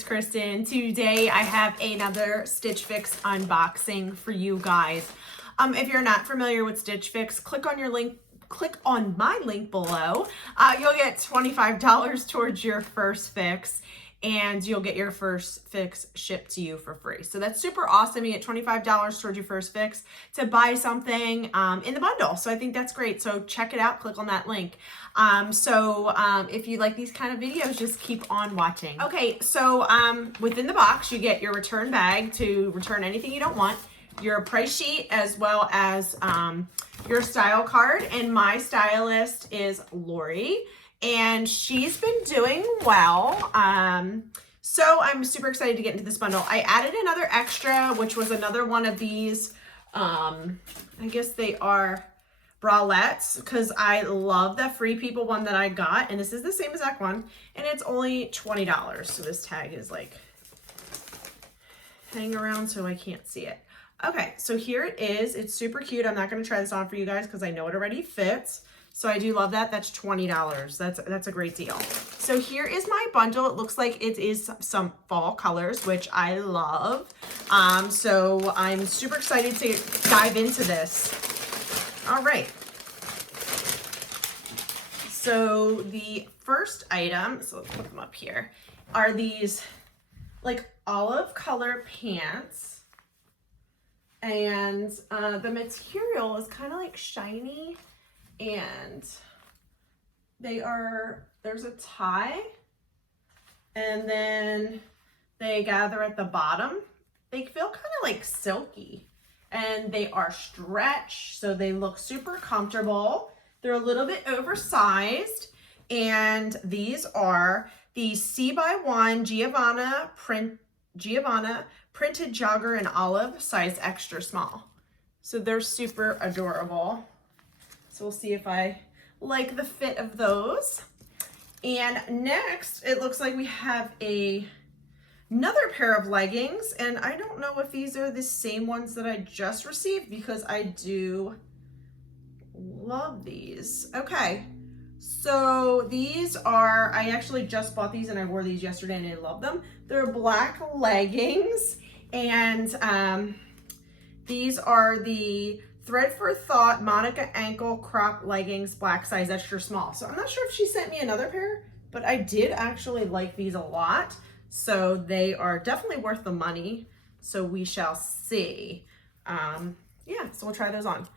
it's Kristen. Today I have another Stitch Fix unboxing for you guys. If you're not familiar with Stitch Fix, click on my link below. You'll get $25 towards your first fix, and you'll get your first fix shipped to you for free. So that's super awesome. You get $25 towards your first fix to buy something in the bundle. So I think that's great. So check it out, click on that link. If you like these kind of videos, just keep on watching. Okay, so within the box, you get your return bag to return anything you don't want, your price sheet, as well as your style card. And my stylist is Lori, and she's been doing well. So I'm super excited to get into this bundle. I added another extra, which was another one of these, I guess they are bralettes, because I love the Free People one that I got, and this is the same exact one, and it's only $20. So this tag is like hanging around so I can't see it. Okay, so here it is. It's super cute. I'm not going to try this on for you guys because I know it already fits. So I do love that. That's $20. That's a great deal. So here is my bundle. It looks like it is some fall colors, which I love. So I'm super excited to dive into this. All right. So the first item, so let's put them up here, are these like olive color pants. And the material is kind of like shiny, and there's a tie, and then they gather at the bottom. They feel kind of like silky, and they are stretch, so they look super comfortable. They're a little bit oversized, and these are the C/1 Giovanna printed jogger in olive, size extra small. So they're super adorable. So we'll see if I like the fit of those. And next, it looks like we have another pair of leggings, and I don't know if these are the same ones that I just received, because I do love these. Okay, so these are, I actually just bought these and I wore these yesterday and I love them. They're black leggings, and these are the Thread for Thought Monica ankle crop leggings, black, size extra small. So I'm not sure if she sent me another pair, but I did actually like these a lot. So they are definitely worth the money. So we shall see. Yeah, so we'll try those on.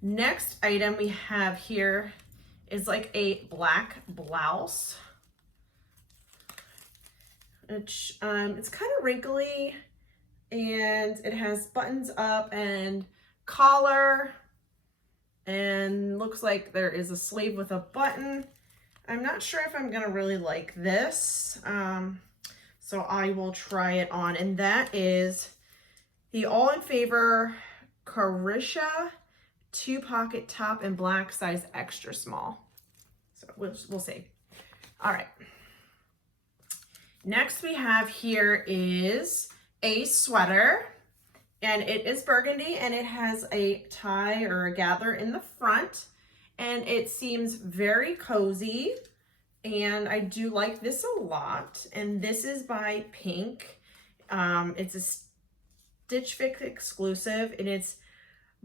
Next item we have here is like a black blouse. It's kind of wrinkly, and it has buttons up and collar, and looks like there is a sleeve with a button. I'm not sure if I'm gonna really like this, so I will try it on. And that is the All in Favor Carisha 2-pocket top in black, size extra small. So we'll see. All right. Next we have here is a sweater, and it is burgundy, and it has a tie or a gather in the front, and it seems very cozy, and I do like this a lot. And this is by Pink. It's a Stitch Fix exclusive, and it's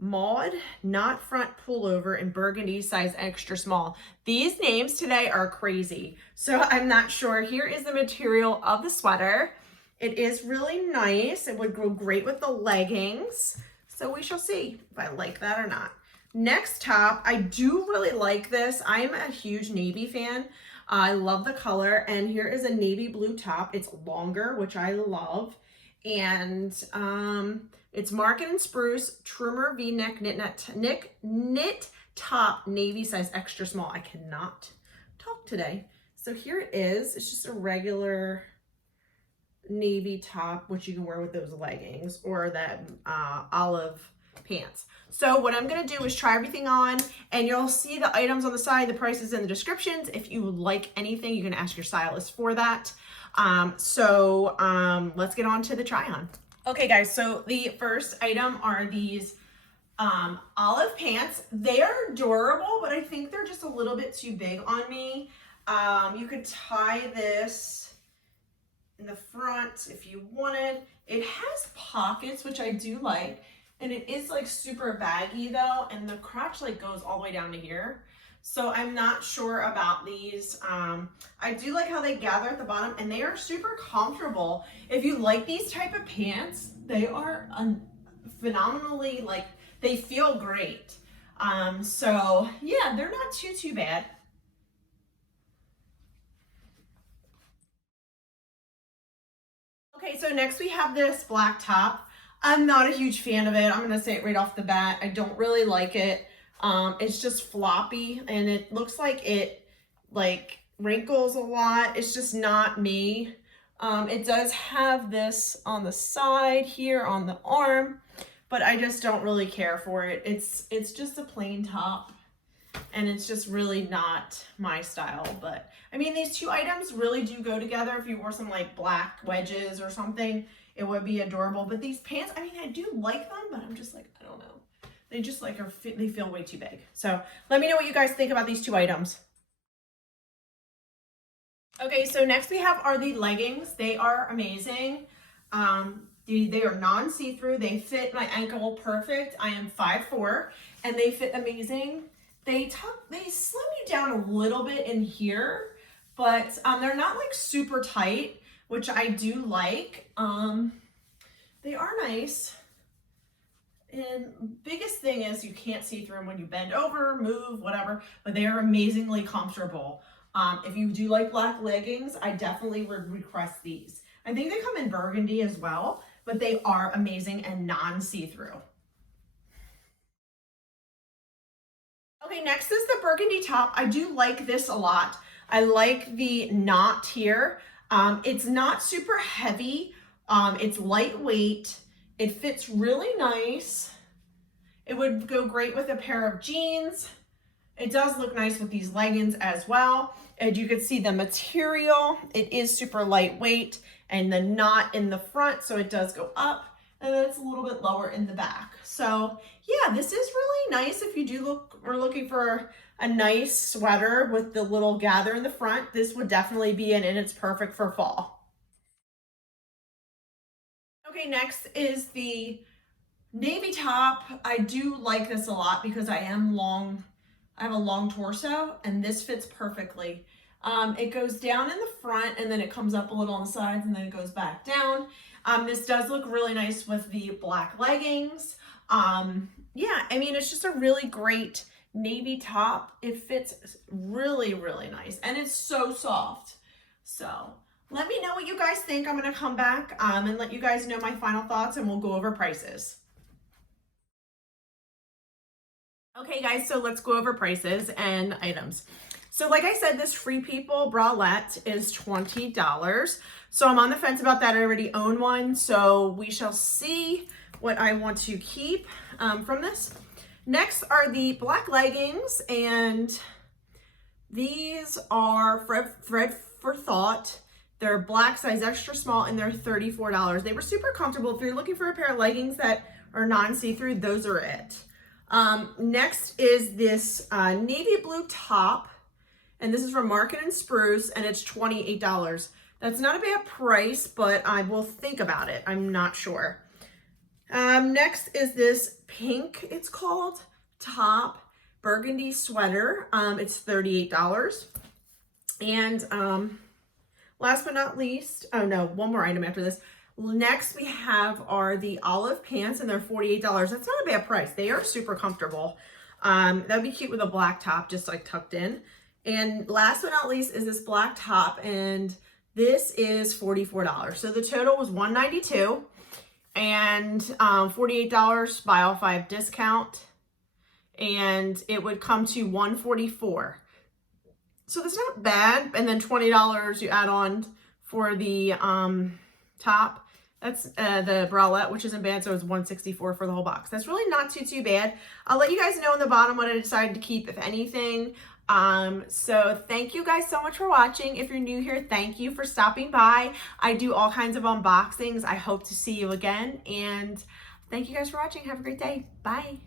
Maud Knot Front Pullover in burgundy, size extra small. These names today are crazy, so I'm not sure. Here is the material of the sweater. It is really nice. It would go great with the leggings, so we shall see if I like that or not. Next top, I do really like this. I'm a huge navy fan. I love the color, and here is a navy blue top. It's longer, which I love, and it's Market and Spruce Trimmer V-neck knit top, navy, size extra small. I cannot talk today. So here it is. It's just a regular navy top, which you can wear with those leggings or that olive pants. So what I'm going to do is try everything on, and you'll see the items on the side, the prices in the descriptions. If you like anything, you can ask your stylist for that. Let's get on to the try on. Okay guys, so the first item are these olive pants. They are adorable, but I think they're just a little bit too big on me. You could tie this in the front if you wanted. It has pockets, which I do like, and it is like super baggy though, and the crotch like goes all the way down to here. So I'm not sure about these. I do like how they gather at the bottom, and they are super comfortable. If you like these type of pants, they are phenomenally, like, they feel great. So yeah, they're not too bad. Okay, so next we have this black top. I'm not a huge fan of it. I'm gonna say it right off the bat. I don't really like it. It's just floppy, and it looks like it like wrinkles a lot. It's just not me. It does have this on the side here on the arm, but I just don't really care for it. It's just a plain top, and it's just really not my style. But I mean, these two items really do go together. If you wore some like black wedges or something, it would be adorable. But these pants, I mean, I do like them, but I'm just like, I don't know. They just like they feel way too big. So let me know what you guys think about these two items. Okay, so next we have are the leggings. They are amazing. They are non-see-through. They fit my ankle perfect. I am 5'4", and they fit amazing. They slim you down a little bit in here, but they're not like super tight, which I do like. They are nice. And biggest thing is you can't see through them when you bend over, move, whatever, but they are amazingly comfortable. If you do like black leggings, I definitely would request these. I think they come in burgundy as well, but they are amazing and non-see-through. Okay, next is the burgundy top. I do like this a lot. I like the knot here. It's not super heavy. It's lightweight. It fits really nice. It would go great with a pair of jeans. It does look nice with these leggings as well. And you can see the material, it is super lightweight, and the knot in the front, so it does go up, and then it's a little bit lower in the back. So yeah, this is really nice if you are looking for a nice sweater with the little gather in the front. This would definitely be in, and it's perfect for fall. Okay, next is the navy top. I do like this a lot because I have a long torso, and this fits perfectly. It goes down in the front, and then it comes up a little on the sides, and then it goes back down. This does look really nice with the black leggings. Yeah, I mean, it's just a really great navy top. It fits really nice, and it's so soft. So let me know what you guys think. I'm gonna come back and let you guys know my final thoughts, and we'll go over prices. Okay guys, so let's go over prices and items. So like I said, this Free People bralette is $20. So I'm on the fence about that. I already own one, so we shall see what I want to keep from this. Next are the black leggings, and these are Thread for Thought. They're black size extra small, and they're $34. They were super comfortable. If you're looking for a pair of leggings that are non-see-through, those are it. Next is this navy blue top, and this is from Market and Spruce, and it's $28. That's not a bad price, but I will think about it. I'm not sure. Next is this pink, it's called, top, Burgundy Sweater. It's $38. And last but not least, oh no, one more item after this. Next we have are the olive pants, and they're $48. That's not a bad price. They are super comfortable. That'd be cute with a black top, just like tucked in. And last but not least is this black top, and this is $44. So the total was $192 and $48 buy all 5 discount, and it would come to $144. So that's not bad. And then $20 you add on for the top. That's the bralette, which isn't bad, so it's $164 for the whole box. That's really not too bad. I'll let you guys know in the bottom what I decided to keep, if anything. So thank you guys so much for watching. If you're new here, thank you for stopping by. I do all kinds of unboxings. I hope to see you again, and thank you guys for watching. Have a great day. Bye.